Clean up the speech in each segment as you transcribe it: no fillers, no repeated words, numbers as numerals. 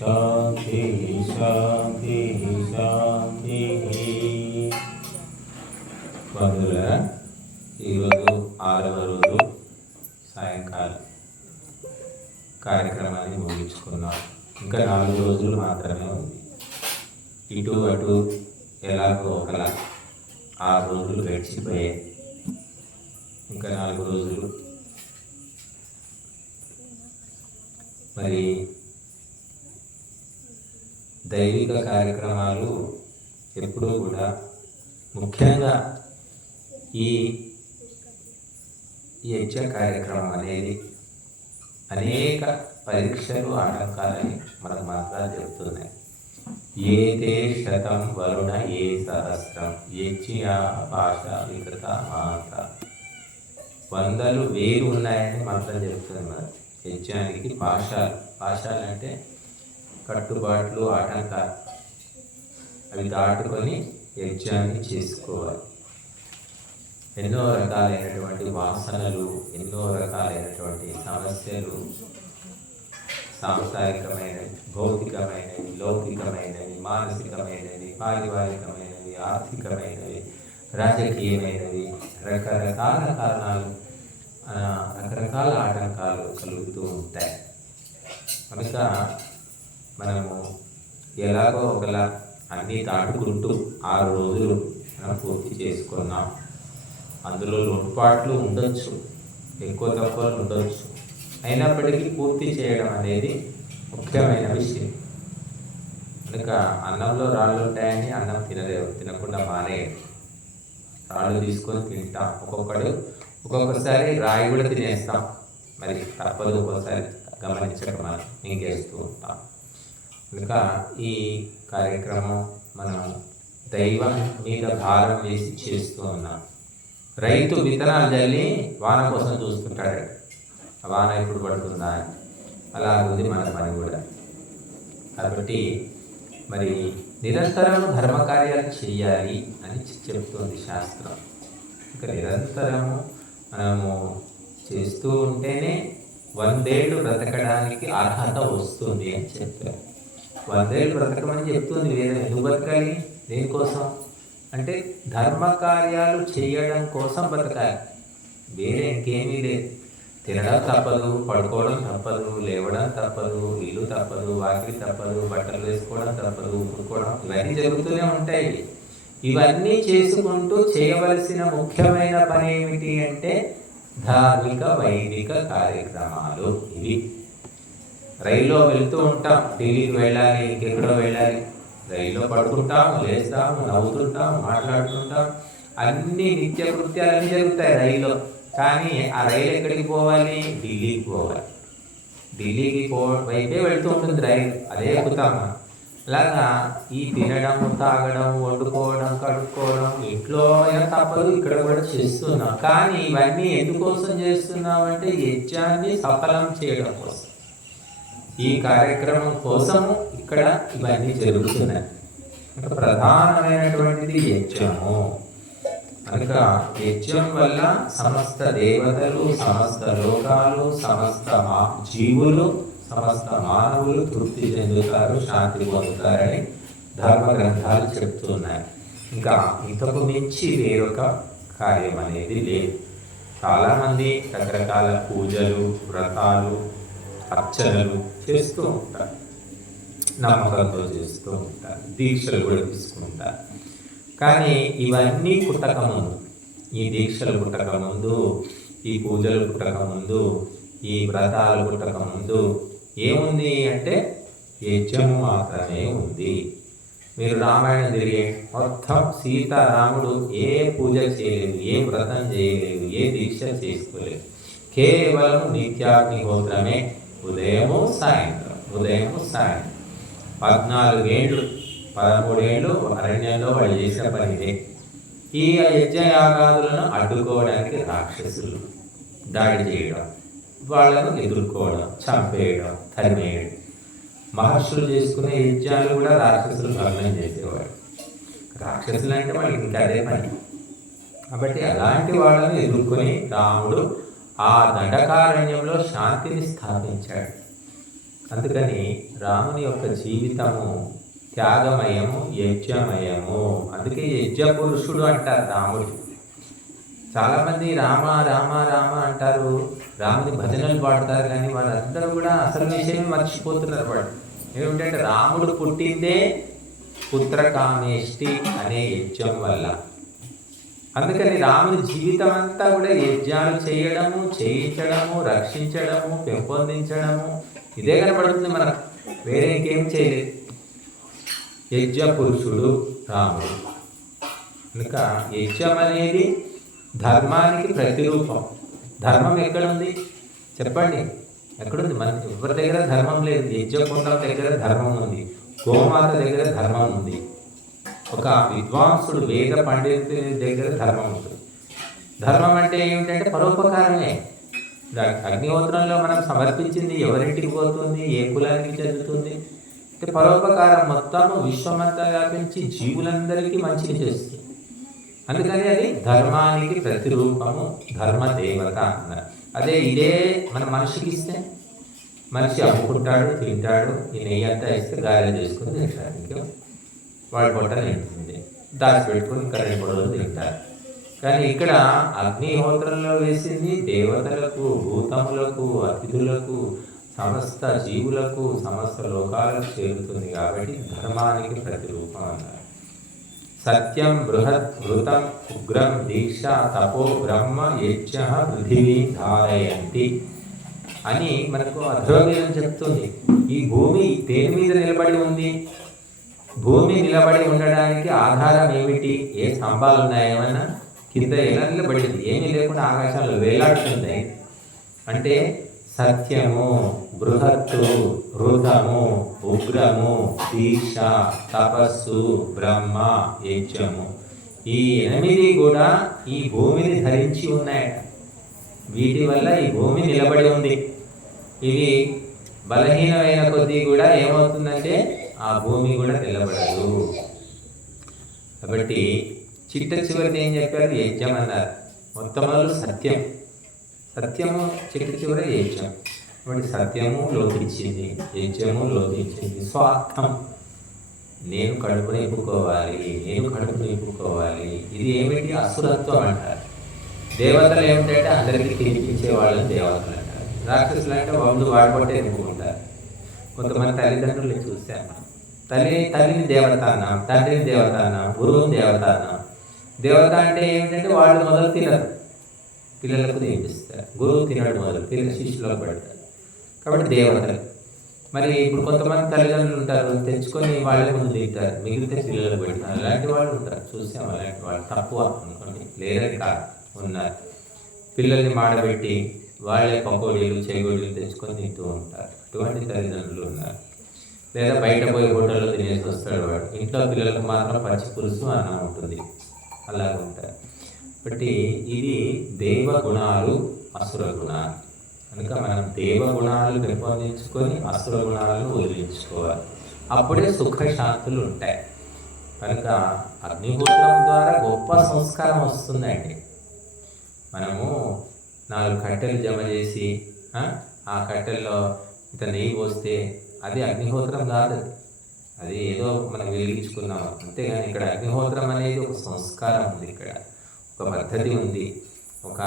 శాంతి శాంతి శాంతి. బంధువులారా, ఈరోజు 6వ రోజు సాయంకాలం కార్యక్రమాన్ని ముగించుకున్నాం. ఇంకా 4 రోజులు మాత్రమే ఉంది. ఇటు అటు ఎలాగో ఒకలా 6 రోజులు గడిచిపోయాయి. ఇంకా 4 రోజులు. మరి దైవిక కార్యక్రమాలు ఎప్పుడూ కూడా ముఖ్యంగా ఈ యజ్ఞ కార్యక్రమం అనేది అనేక పరీక్షలు ఆటంకాలని మనకు మాత్రాలు చెబుతున్నాయి. ఏతే శతం వరుణ ఏ సహస్రం యజ్ఞ భాష వికృత మాత. 100 1000 ఉన్నాయని మంత్రం చెప్తున్నారు. యజ్ఞానికి పాశాలు అంటే కట్టుబాట్లు, ఆటంకాలు. అవి దాటుకొని యజ్ఞాన్ని చేసుకోవాలి. ఎన్నో రకాలైనటువంటి వాసనలు, ఎన్నో రకాలైనటువంటి సమస్యలు, సాంసారికమైనవి, భౌతికమైనవి, లౌకికమైనవి, మానసికమైనవి, పారివారికమైనవి, ఆర్థికమైనవి, రాజకీయమైనవి, రకరకాల కారణాలు, రకరకాల ఆటంకాలు కలుగుతూ ఉంటాయి. కనుక మనము ఎలాగో ఒకలా అన్నీ దాటుకుంటూ 6 రోజులు మనం పూర్తి చేసుకున్నాం. అందులో లోటుపాట్లు ఉండొచ్చు, ఎక్కువ తక్కువలు ఉండొచ్చు. అయినప్పటికీ పూర్తి చేయడం అనేది ముఖ్యమైన విషయం. కనుక అన్నంలో రాళ్ళు ఉంటాయని అన్నం తినకుండా మానేయడం. రాళ్ళు తీసుకొని తింటాం. ఒక్కొక్కసారి రాయి కూడా తినేస్తాం. మరి తప్పదు, ఒక్కోసారి గమనించక మనం ఇంకేస్తూ ఉంటాం. కనుక ఈ కార్యక్రమం మనం దైవం మీద భారం వేసి చేస్తూ ఉన్నాం. రైతు విత్తనాలు చల్లి వాన కోసం చూస్తుంటాడు. వాన ఎప్పుడు పడుతుందా అని. అలా ఉంది మన పని కూడా. కాబట్టి మరి నిరంతరం ధర్మకార్యాలు చేయాలి అని చెప్తుంది శాస్త్రం. ఇంకా నిరంతరము మనము చేస్తూ ఉంటేనే 100 ఏళ్ళు బ్రతకడానికి అర్హత వస్తుంది అని చెప్పారు. 100 ఏళ్ళు బ్రతకమని చెప్తుంది వేదం. ఎందుకు బ్రతకాలి? దేనికోసం అంటే ధర్మకార్యాలు చేయడం కోసం బ్రతకాలి. వేరే ఇంకేమీ లేదు. తినడం తప్పదు, పడుకోవడం తప్పదు, లేవడం తప్పదు, ఇల్లు తప్పదు, వాకిలి తప్పదు, బట్టలు వేసుకోవడం తప్పదు, ఉడుకోవడం, ఇవన్నీ జరుగుతూనే ఉంటాయి. ఇవన్నీ చేసుకుంటూ చేయవలసిన ముఖ్యమైన పని ఏమిటి అంటే ధార్మిక వైదిక కార్యక్రమాలు. ఇవి రైల్లో వెళ్తూ ఉంటాం. ఢిల్లీకి వెళ్ళాలి, ఇంకెక్కడో వెళ్ళాలి. రైల్లో పడుకుంటాం, లేస్తాం, నవ్వుతుంటాం, మాట్లాడుతుంటాం. అన్ని నిత్య కృత్యాలన్నీ జరుగుతాయి రైల్లో. కానీ ఆ రైలు ఎక్కడికి పోవాలి? ఢిల్లీకి పోవాలి. ఢిల్లీకి వైపే వెళ్తూ ఉంటుంది రైలు. అదే ఎక్కుతామా? అలాగా ఈ తినడం, తాగడం, వండుకోవడం, కడుక్కోవడం ఇంట్లో తప్పదు, ఇక్కడ కూడా చేస్తున్నాం. కానీ ఇవన్నీ ఎందుకోసం చేస్తున్నాం అంటే యజ్ఞాన్ని సఫలం చేయడం కోసం. ఈ కార్యక్రమం కోసము ఇక్కడ ఇవన్నీ జరుగుతున్నాయి. ప్రధానమైనటువంటిది యజ్ఞము. కనుక యజ్ఞం వల్ల సమస్త దేవతలు, సమస్త లోకాలు, సమస్త జీవులు, సమస్త మానవులు తృప్తి చెందుతారు, శాంతి పొందుతారని ధర్మ గ్రంథాలు చెప్తున్నాయి. ఇంకా ఇంతకు మించి వేరొక కార్యం అనేది లేదు. చాలామంది రకరకాల పూజలు, వ్రతాలు, అర్చనలు చేస్తూ ఉంటారు. నమ్మకంతో చేస్తూ ఉంటారు. దీక్షలు కూడా తీసుకుంటారు. కానీ ఇవన్నీ పుట్టకముందు, ఈ దీక్షలు పుట్టకముందు, ఈ పూజలు పుట్టకముందు, ఈ వ్రతాలు పుట్టకముందు ఏముంది అంటే యజ్ఞము మాత్రమే ఉంది. మీరు రామాయణం తిరిగే మొత్తం సీతారాముడు ఏ పూజ చేయలేదు, ఏ వ్రతం చేయలేదు, ఏ దీక్ష చేసుకోలేదు. కేవలం నిత్యాగ్నిహోత్రమే. ఉదయము సాయంత్రం, ఉదయము సాయంత్రం. 14 ఏళ్ళు, 13 ఏళ్ళు అరణ్యంలో వాళ్ళు చేసిన పనిదే. ఈ యజ్ఞయాగాదులను అడ్డుకోవడానికి రాక్షసులు దాడి చేయడం, వాళ్ళను ఎదుర్కోవడం, చంపేయడం, తరిమేయడం. మహర్షులు చేసుకునే యజ్ఞాలు కూడా రాక్షసులు భగ్నం చేసేవాడు. రాక్షసులు అంటే వాళ్ళకి ఇంకా అదే పని. కాబట్టి అలాంటి వాళ్ళని ఎదుర్కొని రాముడు ఆ దండకారణ్యంలో శాంతిని స్థాపించాడు. అందుకని రాముని యొక్క జీవితము త్యాగమయము, యజ్ఞమయము. అందుకే యజ్ఞ పురుషుడు అంటారు రాముడు. చాలామంది రామ రామ రామ అంటారు, రాముని భజనలు పాడతారు, కానీ వాళ్ళందరూ కూడా అసలు విషయమే మర్చిపోతున్నారు. వాడు ఏమిటంటే రాముడు పుట్టిందే పుత్రకామేష్టి అనే యజ్ఞం వల్ల. అందుకని రాముని జీవితం అంతా కూడా యజ్ఞాలు చేయడము, చేయించడము, రక్షించడము, పెంపొందించడము, ఇదే కనపడుతుంది మనకు. వేరే ఇంకేం చేయలేదు. యజ్ఞ పురుషుడు రాముడు. కనుక యజ్ఞం అనేది ధర్మానికి ప్రతిరూపం. ధర్మం ఎక్కడుంది చెప్పండి? ఎక్కడుంది? మన ఎవరి దగ్గర ధర్మం లేదు. యజ్ఞకుండం దగ్గర ధర్మం ఉంది, గోమాత దగ్గర ధర్మం ఉంది, ఒక విద్వాంసుడు వేద పండితుడి దగ్గర ధర్మం ఉంటుంది. ధర్మం అంటే ఏమిటంటే పరోపకారమే. అగ్నిహోత్రంలో మనం సమర్పించింది ఎవరింటికి పోతుంది, ఏ కులానికి చెందుతుంది అంటే పరోపకారం. మొత్తము విశ్వమంతా వ్యాపించి జీవులందరికీ మంచిని చేస్తుంది. అందుకని అది ధర్మానికి ప్రతిరూపము, ధర్మదేవత అన్నారు. అదే ఇదే మన మనిషికి ఇస్తే మనిషి అమ్ముకుంటాడు, తింటాడు. ఈ నెయ్యి అంతా ఇస్తే గారెలు చేసుకుని తింటాడు. వాడి పొట్ట నింటుంది, దాచిపెట్టుకుని ఇంకా 2-3 రోజులు తింటారు. కానీ ఇక్కడ అగ్నిహోత్రంలో వేసింది దేవతలకు, భూతములకు, అతిథులకు, సమస్త జీవులకు, సమస్త లోకాలకు చేరుతుంది. కాబట్టి ధర్మానికి ప్రతిరూపం అన్నారు. సత్యం బృహత్ ఘృతం ఉగ్రం దీక్ష తపో బ్రహ్మ యజ్ఞ పృథివీ ధారయంతి అని మనకు అధర్వవేదం చెప్తుంది. ఈ భూమి దేని మీద నిలబడి ఉంది? భూమి నిలబడి ఉండడానికి ఆధారం ఏమిటి? ఏ స్తంభాలు ఉన్నాయేమన్నా? కింద ఎలా నిలబడింది? ఏమీ లేకుండా ఆకాశంలో వేలాడుతుంది. అంటే సత్యము, బృహత్తు, ఋతము, ఉగ్రము, దీక్ష, తపస్సు, బ్రహ్మ, యజ్ఞము, ఈ 8 కూడా ఈ భూమిని ధరించి ఉన్నాయట. వీటి వల్ల ఈ భూమి నిలబడి ఉంది. ఇవి బలహీనమైన కొద్దీ కూడా ఏమవుతుందంటే ఆ భూమి కూడా నిలబడదు. కాబట్టి చిట్ట చివరిది ఏం చెప్పారు? యజ్ఞం అన్నారు. మొట్టమొదలు సత్యం. సత్యము చిట్ట చివరి యజ్ఞం. కాబట్టి సత్యము లోపించింది, యజ్ఞము లోపించింది. స్వార్థం, నేను కడుపు నింపుకోవాలి, నేను కడుపు నింపుకోవాలి. ఇది ఏమిటి? అసురత్వం అంటారు. దేవతలు ఏమిటంటే అందరికీ తినిపించే వాళ్ళని దేవతలు అంటారు. రాక్షసులు అంటే వాడిపట్టే నింపుకుంటారు. కొంతమంది తల్లిదండ్రులు చూశాను. తల్లిని దేవత అన్నాం, తండ్రిని దేవత అన్నాం, గురువుని దేవత అన్నాం. దేవత అంటే ఏమిటంటే వాళ్ళు మొదలు తినరు, పిల్లలకు తినిపిస్తారు. గురువు తినడు, మొదలు పిల్లల శిష్యులకు పెడతారు. కాబట్టి దేవతలు. మరి ఇప్పుడు కొంతమంది తల్లిదండ్రులు ఉంటారు, తెచ్చుకొని వాళ్ళే ముందు తింటారు, మిగిలితే పిల్లలకు పెడతారు. అలాంటి వాళ్ళు ఉంటారు, చూసాము. అలాంటి వాళ్ళు తక్కువ అనుకోండి, లేదని కాదు, ఉన్నారు. పిల్లల్ని మాడబెట్టి వాళ్ళే పకోడీలు, చెగోడీలు తెచ్చుకొని తింటూ ఉంటారు. అటువంటి తల్లిదండ్రులు ఉన్నారు. లేదా బయట పోయి హోటల్లో తినేసి వస్తాడు వాడు, ఇంట్లో పిల్లలకు మాత్రం పచ్చి పులుసు అన్నం ఉంటుంది. అలాగ ఉంటారు. కాబట్టి ఇది దేవగుణాలు, అసుర గుణాలు. కనుక మనం దేవగుణాలు పెంపొందించుకొని అసుర గుణాలను వదిలించుకోవాలి. అప్పుడే సుఖశాంతులు ఉంటాయి. కనుక అగ్నిహోత్రం ద్వారా గొప్ప సంస్కారం వస్తుందండి. మనము 4 కట్టెలు జమ చేసి ఆ కట్టెల్లో ఇంత నెయ్యి పోస్తే అది అగ్నిహోత్రం కాదు. అది ఏదో మనం వెలిగించుకున్నాం అంతేగాని ఇక్కడ అగ్నిహోత్రం అనేది ఒక సంస్కారం ఉంది, ఇక్కడ ఒక పద్ధతి ఉంది, ఒక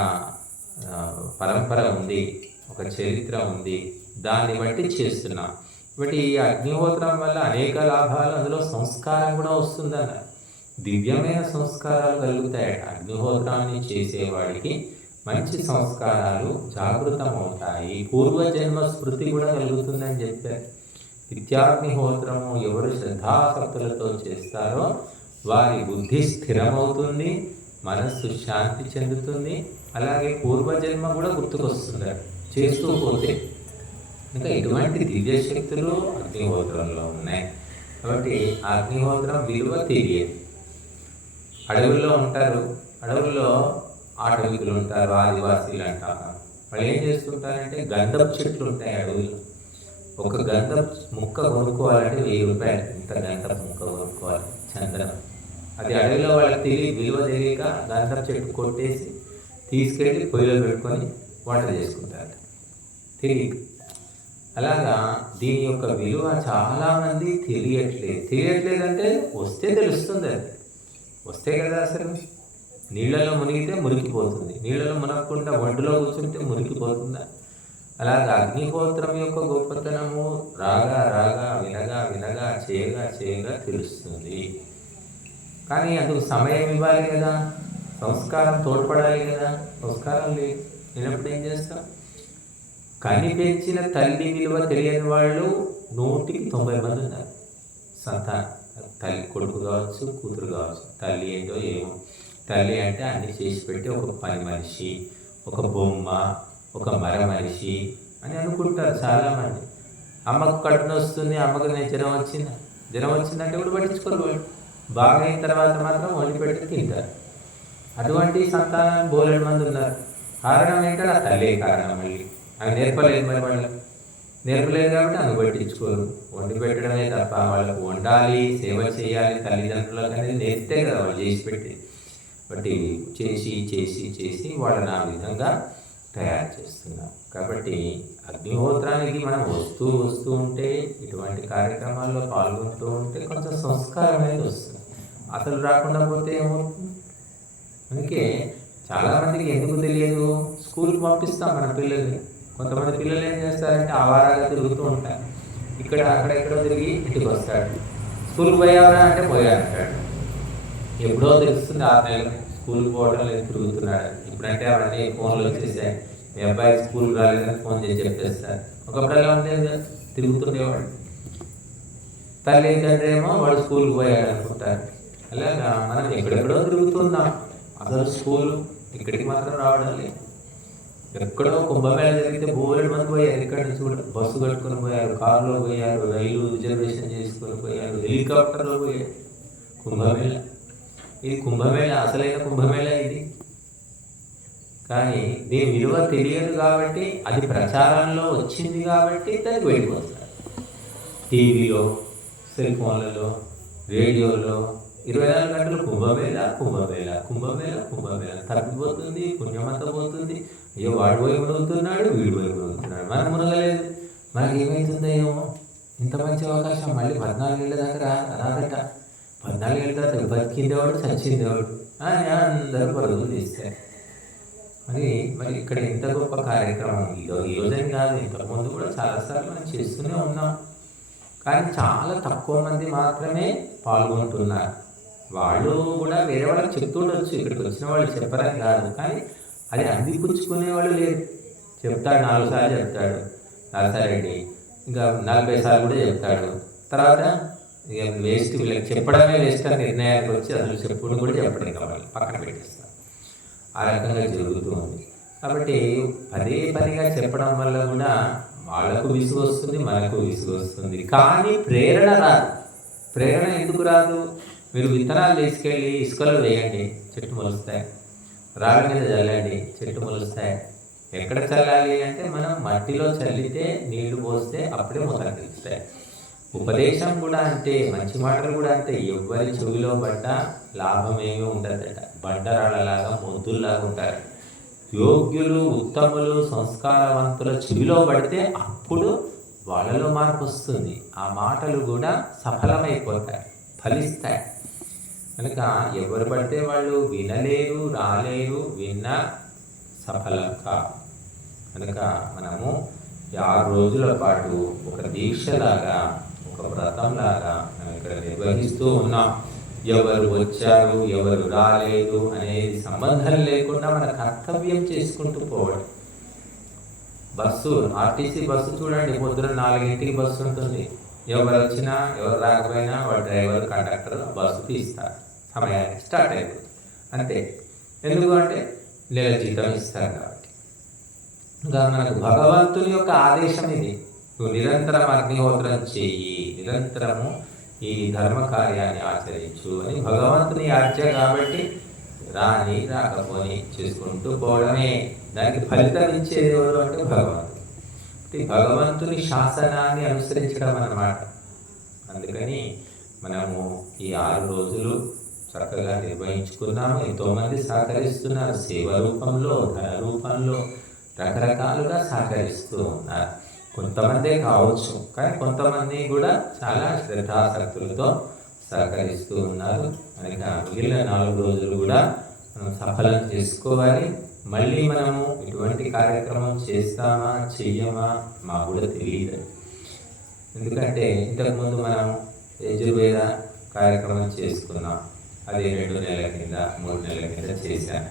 పరంపర ఉంది, ఒక చరిత్ర ఉంది. దాన్ని బట్టి చేస్తున్నాం. బట్టి ఈ అగ్నిహోత్రం వల్ల అనేక లాభాలు, అందులో సంస్కారం కూడా వస్తుందన్న. దివ్యమైన సంస్కారాలు కలుగుతాయట. అగ్నిహోత్రాన్ని చేసేవాడికి మంచి సంస్కారాలు జాగృతం అవుతాయి. పూర్వజన్మ స్మృతి కూడా కలుగుతుందని చెప్పారు. నిత్యాగ్నిహోత్రము ఎవరు శ్రద్ధాసక్తులతో చేస్తారో వారి బుద్ధి స్థిరమవుతుంది, మనస్సు శాంతి చెందుతుంది. అలాగే పూర్వజన్మ కూడా గుర్తుకొస్తుంది చేస్తూ పోతే. ఇంకా ఇటువంటి దివ్య శక్తులు అగ్నిహోత్రంలో ఉన్నాయి. కాబట్టి అగ్నిహోత్రం విలువ తెలియదు. అడవుల్లో ఉంటారు, అడవుల్లో ఆటవికులు ఉంటారు, ఆదివాసీలు అంటారు. వాళ్ళు ఏం చేస్తుంటారంటే గంధపు చెట్లు ఉంటాయి అడవుల్లో. ఒక గంధపు ముక్క కొనుక్కోవాలంటే 1000 రూపాయలు. ఇంత గంధపు ముక్క కొనుక్కోవాలి, చందనం. అది అడవిలో వాళ్ళకి విలువ తెలియక గంధపు చెట్టు కొట్టేసి తీసుకెళ్ళి పొయ్యిలో పెట్టుకొని వంట చేసుకుంటారు, తెలియదు. అలాగా దీని యొక్క విలువ చాలామంది తెలియట్లేదంటే వస్తే తెలుస్తుంది. అది వస్తే కదా అసలు. నీళ్ళలో మునిగితే మురికిపోతుంది, నీళ్ళలో మునగకుండా ఒడ్డులో కూర్చుంటే మురికిపోతుందా? అలాగా అగ్నిహోత్రం యొక్క గొప్పతనము రాగా రాగా వినగా వినగా చేయగా తెలుస్తుంది. కానీ అందుకు సమయం ఇవ్వాలి కదా, సంస్కారం తోడ్పడాలి కదా. సంస్కారం లేదు, నేనప్పుడు ఏం చేస్తాం? కనిపించిన తల్లి విలువ తెలియని వాళ్ళు 190 మంది ఉన్నారు. సంతానం, తల్లి కొడుకు కావచ్చు, కూతురు కావచ్చు. తల్లి ఏంటో ఏమో, తల్లి అంటే అన్ని చేసి పెట్టి ఒక పని మనిషి, ఒక బొమ్మ, ఒక మర మనిషి అని అనుకుంటారు చాలామంది. అమ్మకు కడుపున వస్తుంది, అమ్మకు జ్వరం వచ్చిందంటే కూడా పట్టించుకోరు వాళ్ళు. బాగా అయిన తర్వాత మాత్రం వండి పెట్టి తింటారు. అటువంటి సంతానం బోలెడు మంది ఉన్నారు. కారణం ఏంటంటే ఆ తల్లే కారణం. మళ్ళీ అవి నేర్పలేదు, మరి వాళ్ళు నేర్పలేదు కాబట్టి అవి పట్టించుకోరు. వండి పెట్టడమే తప్ప వాళ్ళకు వండాలి, సేవ చేయాలి తల్లిదండ్రులకు అనేది నేర్పితే కదా వాళ్ళు చేసి పెట్టి. బట్టి చేసి వాళ్ళని ఆ విధంగా తయారు చేస్తున్నారు. కాబట్టి అగ్నిహోత్రానికి మనం వస్తూ ఉంటే, ఇటువంటి కార్యక్రమాల్లో పాల్గొంటూ ఉంటే కొంచెం సంస్కారం అనేది వస్తుంది. అసలు రాకుండా పోతే ఏమవుతుంది? అందుకే చాలామందికి ఎందుకు తెలియదు, స్కూల్కి పంపిస్తాం మన పిల్లల్ని. కొంతమంది పిల్లలు ఏం చేస్తారంటే ఆవారాగా తిరుగుతూ ఉంటారు. అక్కడెక్కడో తిరిగి ఇంటికి వస్తాడు. స్కూల్కి పోయావరా అంటే పోయారంటాడు. ఎప్పుడో తెలుస్తుంది 6 నెలలు స్కూల్కి పోవడం లేదు, తిరుగుతున్నాడు. ఇప్పుడంటే అవన్నీ ఫోన్లు వచ్చేసాయి. మీ అబ్బాయి స్కూల్కి రాలేదని ఫోన్ చేసి చెప్పేస్తారు. ఒకప్పుడు ఎలా ఉండేది, తిరుగుతుండేవాడు. తల్లి తండ్రి ఏమో వాడు స్కూల్కి పోయాడు అనుకుంటారు. అలాగా మనం ఎక్కడెక్కడో తిరుగుతున్నాం. అసలు స్కూలు ఇక్కడికి మాత్రం రావడం లేదు. ఎక్కడో కుంభమేళ జరిగితే బోలెడు మంది పోయారు. ఇక్కడి నుంచి కూడా బస్సు కట్టుకొని పోయారు, కారులో పోయారు, రైలు రిజర్వేషన్ చేసుకొని పోయారు, హెలికాప్టర్లో పోయారు. కుంభమేళ ఇది, కుంభమేళ అసలైన కుంభమేళ ఇది. కానీ దీని విలువ తెలియదు కాబట్టి, అది ప్రచారంలో వచ్చింది కాబట్టి దానికి వెళ్ళిపోతున్నారు. టీవీలో, సెల్ ఫోన్లలో, రేడియోలో 24 గంటలు కుంభమేళ తప్పిపోతుంది, పుణ్యమంతా పోతుంది. అయ్యో వాడు పోయి మునుగుతున్నాడు, వీడు పోయి మునుగుతున్నాడు, మనం మునగలేదు. మనకి ఏమవుతుందో ఏమో, ఇంత మంచి అవకాశం మళ్ళీ 14 ఏళ్ళ దాకా రాదట. 14 ఏళ్ళ తర్వాత బతికిందేవాడు చచ్చిందేవాడు అని అందరూ పరుగులు తీస్తారు. మరి ఇక్కడ ఇంత గొప్ప కార్యక్రమం ఈ రోజని కాదు, ఇంతకుముందు కూడా చాలాసార్లు మనం చేస్తూనే ఉన్నాం. కానీ చాలా తక్కువ మంది మాత్రమే పాల్గొంటున్నారు. వాళ్ళు కూడా వేరే వాళ్ళకి చెప్తుండొచ్చు, ఇక్కడికి వచ్చిన వాళ్ళు చెప్పరని కాదు. కానీ అది అందిపుచ్చుకునే వాళ్ళు లేదు. చెప్తాడు 4 సార్లు చెప్తాడు, నరసారెడ్డి ఇంకా 40 సార్లు కూడా చెప్తాడు. తర్వాత ఇక వేస్ట్, వీళ్ళకి చెప్పడమే వేస్ట్ అని నిర్ణయానికి వచ్చి అసలు చెప్పుడు కూడా చెప్పడం కావాలి, పక్కన పెట్టేస్తారు. ఆ రకంగా జరుగుతూ ఉంది. కాబట్టి పదేగా చెప్పడం వల్ల కూడా వాళ్ళకు విసుగు వస్తుంది, మనకు విసుగు వస్తుంది. కానీ ప్రేరణ రాదు. ప్రేరణ ఎందుకు రాదు? మీరు విత్తనాలు తీసుకెళ్ళి ఇసుకలో వేయండి, చెట్టు మొలుస్తాయి. రాళ్ళ మీద చల్లండి, చెట్టు మొలుస్తాయి. ఎక్కడ చల్లాలి అంటే మనం మట్టిలో చల్లితే, నీళ్లు పోస్తే అప్పుడే మొదలు తెలుస్తాయి. ఉపదేశం కూడా అంతే, మంచి మాటలు కూడా అంతే. ఎవ్వరి చెవిలో పడ్డా లాభం ఏమీ ఉండదట. బండరాళ్ళలాగా మొద్దుల్లాగా ఉంటారు. యోగ్యులు, ఉత్తములు, సంస్కారవంతుల చెవిలో పడితే అప్పుడు వాళ్ళలో మార్పు వస్తుంది. ఆ మాటలు కూడా సఫలమైపోతాయి, ఫలిస్తాయి. కనుక ఎవరు పడితే వాళ్ళు వినలేరు, రాలేరు, విన్నా సఫలం కాదు. కనుక మనము 6 రోజుల పాటు ఒక దీక్షలాగా, ఒక వ్రతంలాగా మనం ఇక్కడ నిర్వహిస్తూ ఉన్నాం. ఎవరు వచ్చారు, ఎవరు రాలేదు అనేది సంబంధం లేకుండా మన కర్తవ్యం చేసుకుంటూ పోవడం. బస్సు, ఆర్టీసీ బస్సు చూడండి, పొద్దున 4 బస్సు ఉంటుంది. ఎవరు వచ్చినా ఎవరు రాకపోయినా వాడు డ్రైవర్, కండక్టర్ బస్సు తీస్తారు, సమయానికి స్టార్ట్ అయిపోతుంది అంతే. ఎందుకు అంటే నెల జీతం ఇస్తారు కాబట్టి. ఇంకా మనకు భగవంతుని యొక్క ఆదేశం ఇది, నువ్వు నిరంతరం అగ్నిహోత్రం చెయ్యి, నిరంతరము ఈ ధర్మ కార్యాన్ని ఆచరించు అని భగవంతుని ఆజ్ఞ. కాబట్టి రాని రాకపోని చేసుకుంటూ పోవడమే. దానికి ఫలితం ఇచ్చేది ఎవరు అంటే భగవంతుడు. భగవంతుని శాసనాన్ని అనుసరించడం అన్నమాట. అందుకని మనము ఈ 6 రోజులు చక్కగా నిర్వహించుకున్నాము. ఎంతోమంది సహకరిస్తున్నారు, సేవ రూపంలో, ధన రూపంలో, రకరకాలుగా సహకరిస్తూ ఉన్నారు. కొంతమందే కావచ్చు, కానీ కొంతమంది కూడా చాలా శ్రద్ధాసక్తులతో సహకరిస్తూ ఉన్నారు. కనుక మిగిలిన 4 రోజులు కూడా మనం సఫలం చేసుకోవాలి. మళ్ళీ మనము ఇటువంటి కార్యక్రమం చేస్తామా చెయ్యమా మాకు కూడా తెలియదు. ఎందుకంటే ఇంతకుముందు మనం యజుర్వేద కార్యక్రమం చేసుకున్నాం. అది 2 నెలల కింద 3 నెలల కింద చేశాం.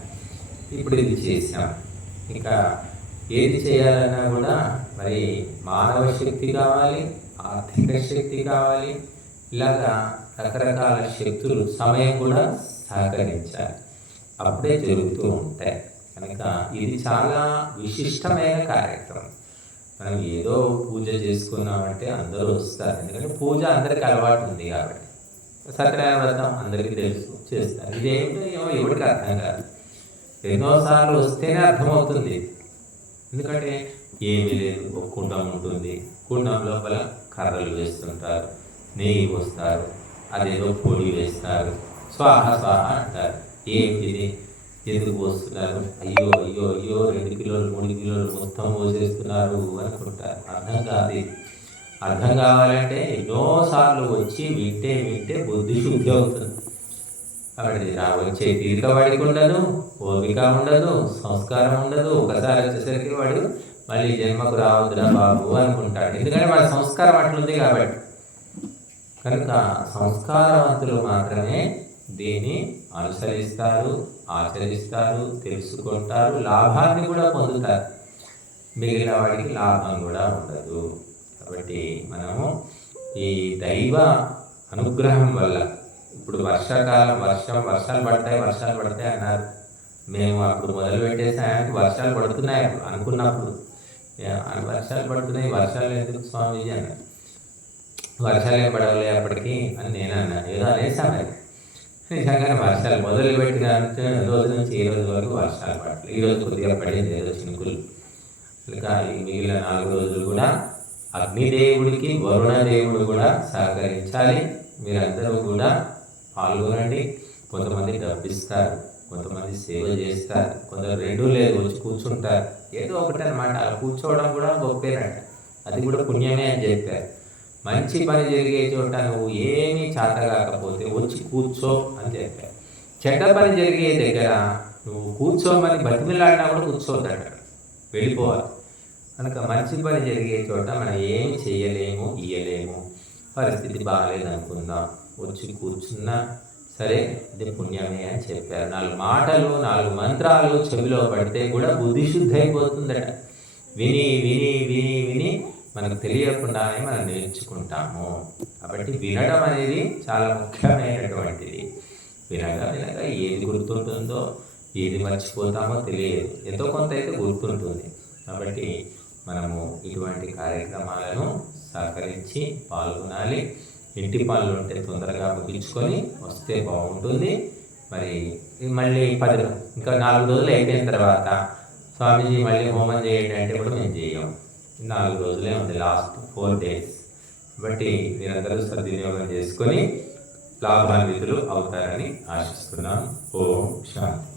ఇప్పుడు ఇది చేశాం. ఇంకా ఏది చేయాలన్నా కూడా మరి మానవ శక్తి కావాలి, ఆర్థిక శక్తి కావాలి, ఇలాగా రకరకాల శక్తులు, సమయం కూడా సహకరించాలి. అప్పుడే జరుగుతూ ఉంటాయి. కనుక ఇది చాలా విశిష్టమైన కార్యక్రమం. మనం ఏదో పూజ చేసుకున్నామంటే అందరూ వస్తారు. ఎందుకంటే పూజ అందరికి అలవాటు ఉంది కాబట్టి. సత్యనారాయణ వ్రతం అందరికీ తెలుసు, చేస్తారు. ఇదేమిటో ఎవరికి అర్థం కాదు. ఎన్నోసార్లు వస్తేనే అర్థమవుతుంది. ఎందుకంటే ఏమీ లేదు, ఒక కుండం ఉంటుంది, కుండం లోపల కర్రలు వేస్తుంటారు, నెయ్యి పోస్తారు, అదేదో పొడి వేస్తారు, స్వాహ స్వాహ అంటారు. ఏమిటిది, ఎందుకు పోస్తున్నారు, అయ్యో అయ్యో అయ్యో 2 కిలోలు 3 కిలోలు మొత్తం పోసేస్తున్నారు అనుకుంటారు. అర్థం కాదు. అర్థం కావాలంటే ఎన్నోసార్లు వచ్చి వింటే బుద్ధి శుద్ధి అవుతుంది. కాబట్టి వచ్చే తీరిక వాడికి ఉండదు, ఓపిక ఉండదు, సంస్కారం ఉండదు. ఒకసారి వచ్చేసరికి వాడు మళ్ళీ జన్మకు రావద్దురా బాబు అనుకుంటాడు. ఎందుకంటే వాడి సంస్కారం అట్లుంది కాబట్టి. కనుక సంస్కారవంతులు మాత్రమే దీన్ని అనుసరిస్తారు, ఆచరిస్తారు, తెలుసుకుంటారు, లాభాన్ని కూడా పొందుతారు. మిగిలిన వాడికి లాభం కూడా ఉండదు. కాబట్టి మనము ఈ దైవ అనుగ్రహం వల్ల, ఇప్పుడు వర్షాకాలం వర్షాలు పడతాయి అన్నారు. మేము అప్పుడు మొదలు పెట్టేసానికి వర్షాలు పడుతున్నాయి అనుకున్నప్పుడు, వర్షాలు పడుతున్నాయి, వర్షాలు ఎందుకు స్వామీజీ అన్నారు. వర్షాలు ఏం పడవలే అప్పటికి అని నేను అన్నాను. ఏదో అనేసాను. అది నిజంగానే వర్షాలు మొదలు పెట్టిన రోజు నుంచి ఈ రోజు వరకు వర్షాలు పడలేదు. ఈరోజు కొద్దిగా పడింది, ఏదో చినుకులు. ఇంకా మిగిలిన 4 రోజులు కూడా అగ్నిదేవుడికి వరుణదేవుడు కూడా సహకరించాలి. మీరందరూ కూడా పాల్గొనండి. కొంతమంది డబ్బిస్తారు, కొంతమంది సేవ చేస్తారు, కొందరు 2 లేదు వచ్చి కూర్చుంటారు. ఏదో ఒకటి అనమాట. అలా కూర్చోవడం కూడా గొప్పేనంట, అది కూడా పుణ్యమే అని చెప్పారు. మంచి పని జరిగే చోట నువ్వు ఏమీ చేతగాకపోతే వచ్చి కూర్చో అని చెప్పారు. చెడ్డ పని జరిగే దగ్గర నువ్వు కూర్చోమని బతిమిలాడినా కూడా కూర్చోవద్దంట, వెళ్ళిపోవాలి. కనుక మంచి పని జరిగే చోట మనం ఏమి చేయలేము, ఇయ్యలేము. పరిస్థితి బాగాలేదనుకుందాం, వచ్చి కూర్చున్నా సరే ఇది పుణ్యమే అని చెప్పారు. 4 మాటలు 4 మంత్రాలు చెవిలో పడితే కూడా బుద్ధి శుద్ధి అయిపోతుందట. విని విని విని విని మనకు తెలియకుండానే మనం నేర్చుకుంటాము. కాబట్టి వినడం అనేది చాలా ముఖ్యమైనటువంటిది. వినగా వినగా ఏది గుర్తుంటుందో ఏది మర్చిపోతామో తెలియదు, ఎంతో కొంత అయితే గుర్తుంటుంది. కాబట్టి మనము ఇటువంటి కార్యక్రమాలను సహకరించి పాల్గొనాలి. ఇంటి పనులు ఉంటే తొందరగా ముగించుకొని వస్తే బాగుంటుంది. మరి మళ్ళీ ఇంకా 4 రోజులు అయిపోయిన తర్వాత స్వామీజీ మళ్ళీ హోమం చేయండి అంటే కూడా మేము చేయం. 4 రోజులే ఉంది, లాస్ట్ 4 days. కాబట్టి మీరందరూ సద్వినియోగం చేసుకొని లాభాన్వితులు అవుతారని ఆశిస్తున్నాను. ఓం శాంతి.